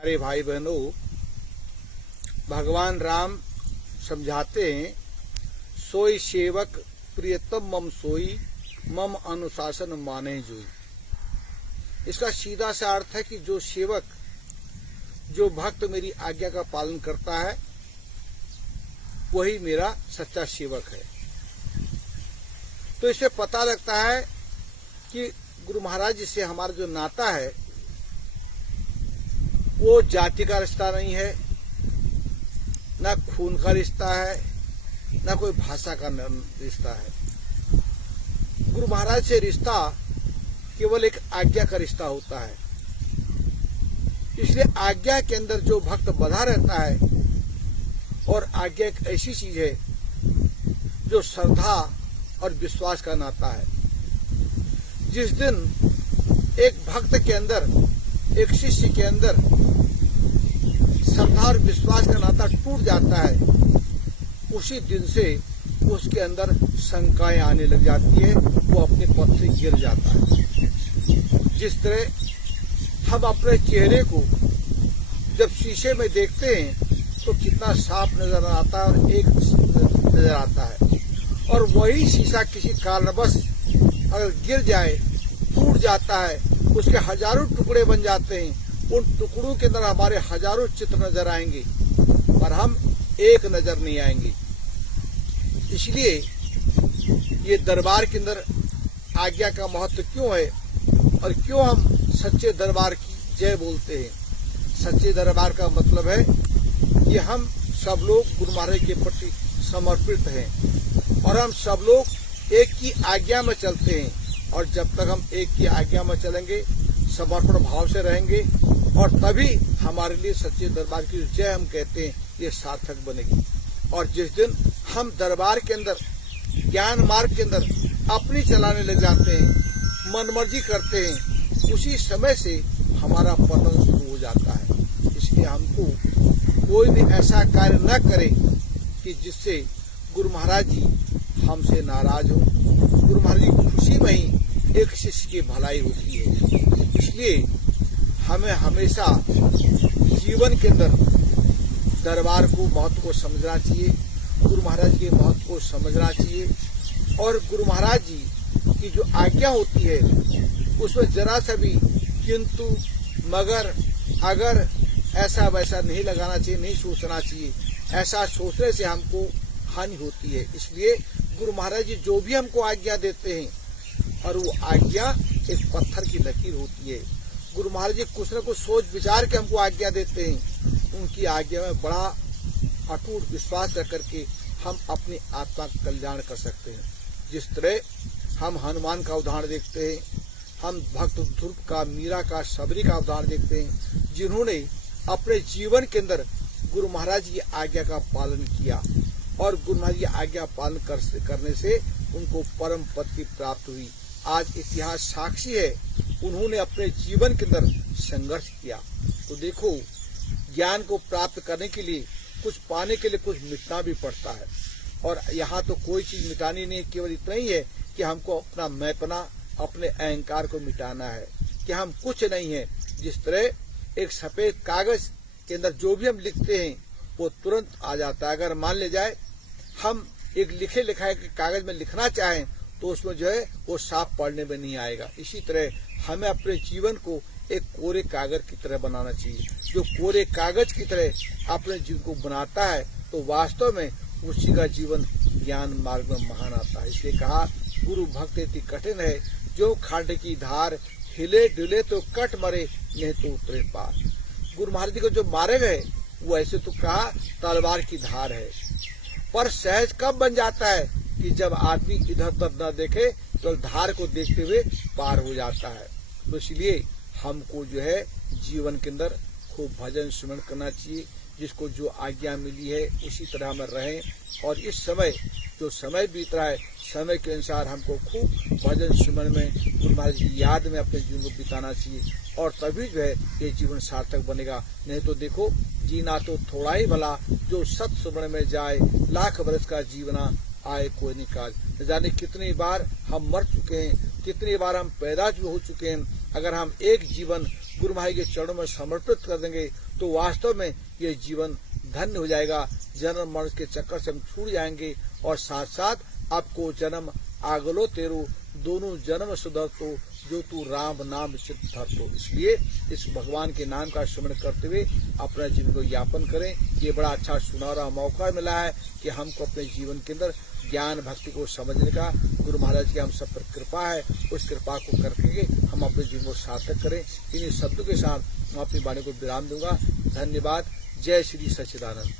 प्यारे भाई बहनों, भगवान राम समझाते हैं, सोई सेवक प्रियतम मम सोई, मम अनुशासन माने जोई। इसका सीधा सा अर्थ है कि जो सेवक, जो भक्त मेरी आज्ञा का पालन करता है वही मेरा सच्चा सेवक है। तो इससे पता लगता है कि गुरु महाराज जी से हमारा जो नाता है वो जाति का रिश्ता नहीं है, ना खून का रिश्ता है, ना कोई भाषा का रिश्ता है। गुरु महाराज से रिश्ता केवल एक आज्ञा का रिश्ता होता है। इसलिए आज्ञा के अंदर जो भक्त बंधा रहता है, और आज्ञा एक ऐसी चीज है जो श्रद्धा और विश्वास का नाता है। जिस दिन एक भक्त के अंदर, एक शिष्य के अंदर श्रद्धा और विश्वास का नाता टूट जाता है, उसी दिन से उसके अंदर शंकाएं आने लग जाती है, वो अपने पद से गिर जाता है। जिस तरह हम अपने चेहरे को जब शीशे में देखते हैं तो कितना साफ नजर आता है और एक नजर आता है, और वही शीशा किसी कारणवश अगर गिर जाए, टूट जाता है, उसके हजारों टुकड़े बन जाते हैं। उन टुकड़ों के अंदर हमारे हजारों चित्र नजर आएंगे और हम एक नजर नहीं आएंगे। इसलिए ये दरबार के अंदर आज्ञा का महत्व क्यों है और क्यों हम सच्चे दरबार की जय बोलते हैं। सच्चे दरबार का मतलब है कि हम सब लोग गुरु महाराज के प्रति समर्पित हैं और हम सब लोग एक की आज्ञा में चलते हैं। और जब तक हम एक की आज्ञा में चलेंगे, समर्पण भाव से रहेंगे, और तभी हमारे लिए सच्चे दरबार की जय हम कहते हैं ये सार्थक बनेगी। और जिस दिन हम दरबार के अंदर, ज्ञान मार्ग के अंदर अपनी चलाने लग जाते हैं, मनमर्जी करते हैं, उसी समय से हमारा पतन शुरू हो जाता है। इसलिए हमको कोई भी ऐसा कार्य न करे कि जिससे गुरु महाराज जी हमसे नाराज हो। गुरु महाराज जी की खुशी में ही एक शिष्य की भलाई होती है। इसलिए हमें हमेशा जीवन के अंदर दरबार को, महत्व को समझना चाहिए, गुरु महाराज के महत्व को समझना चाहिए, और गुरु महाराज जी की जो आज्ञा होती है उसमें जरा सा भी किंतु, मगर, अगर ऐसा वैसा नहीं लगाना चाहिए, नहीं सोचना चाहिए। ऐसा सोचने से हमको हानि होती है। इसलिए गुरु महाराज जी जो भी हमको आज्ञा देते हैं, और वो आज्ञा एक पत्थर की लकीर होती है। गुरु महाराज जी कुछ न कुछ सोच विचार के हमको आज्ञा देते हैं। उनकी आज्ञा में बड़ा अटूट विश्वास रख करके हम अपनी आत्मा का कल्याण कर सकते हैं। जिस तरह हम हनुमान का उदाहरण देखते हैं, हम भक्त ध्रुव का, मीरा का, सबरी का उदाहरण देखते हैं, जिन्होंने अपने जीवन के अंदर गुरु महाराज की आज्ञा का पालन किया, और गुरु महाराज की आज्ञा पालन करने से उनको परम पद की प्राप्ति हुई। आज इतिहास साक्षी है, उन्होंने अपने जीवन के अंदर संघर्ष किया। तो देखो, ज्ञान को प्राप्त करने के लिए, कुछ पाने के लिए कुछ मिटना भी पड़ता है। और यहाँ तो कोई चीज मिटानी नहीं, केवल इतना ही है कि हमको अपना मैंपना, अपने अहंकार को मिटाना है कि हम कुछ नहीं है। जिस तरह एक सफेद कागज के अंदर जो भी हम लिखते हैं वो तुरंत आ जाता है। अगर मान ले जाए हम एक लिखे लिखाए के कागज में लिखना चाहें तो उसमें जो है वो साफ पढ़ने में नहीं आएगा। इसी तरह हमें अपने जीवन को एक कोरे कागज की तरह बनाना चाहिए। जो कोरे कागज की तरह अपने जीवन को बनाता है तो वास्तव में उसी का जीवन ज्ञान मार्ग में महान आता है। इसलिए कहा, गुरु भक्त इति कठिन है, जो खांड की धार, हिले डुले तो कट मरे, नहीं तो उतरे पार। गुरु महाराज जी को जो मारे गए वो ऐसे तो कहा तलवार की धार है, पर सहज कब बन जाता है कि जब आदमी इधर उधर न देखे तो धार को देखते हुए पार हो जाता है। तो इसलिए हमको जो है जीवन के अंदर खूब भजन स्मरण करना चाहिए। जिसको जो आज्ञा मिली है उसी तरह हम रहें, और इस समय जो समय बीत रहा है, समय के अनुसार हमको खूब भजन स्मरण में, गुरु महाराज की याद में अपने जीवन को बिताना चाहिए, और तभी जो है ये जीवन सार्थक बनेगा। नहीं तो देखो, जीना तो थोड़ा ही भला, जो सत स्मरण में जाए, लाख वर्ष का जीवना आए कोई नहीं काज। न जाने कितनी बार हम मर चुके हैं, कितनी बार हम पैदा हो चुके हैं। अगर हम एक जीवन गुरु महाराज के चरणों में समर्पित कर देंगे तो वास्तव में ये जीवन धन्य हो जाएगा। जन्म मरण के चक्कर से हम छूट जाएंगे और साथ साथ आपको जन्म आगलो तेरो दोनों जन्म सुधरतो जो तू राम नाम चित धरतो। इसलिए इस भगवान के नाम का स्मरण करते हुए अपना जीवन को यापन करें। ये बड़ा अच्छा सुनहरा मौका मिला है कि हमको अपने जीवन के अंदर ज्ञान भक्ति को समझने का गुरु महाराज की हम सब पर कृपा है। उस कृपा को करके हम अपने जीवन को सार्थक करें। इन्हीं शब्दों के साथ मैं अपनी वाणी को विराम दूंगा। धन्यवाद। जय श्री सच्चिदानंद।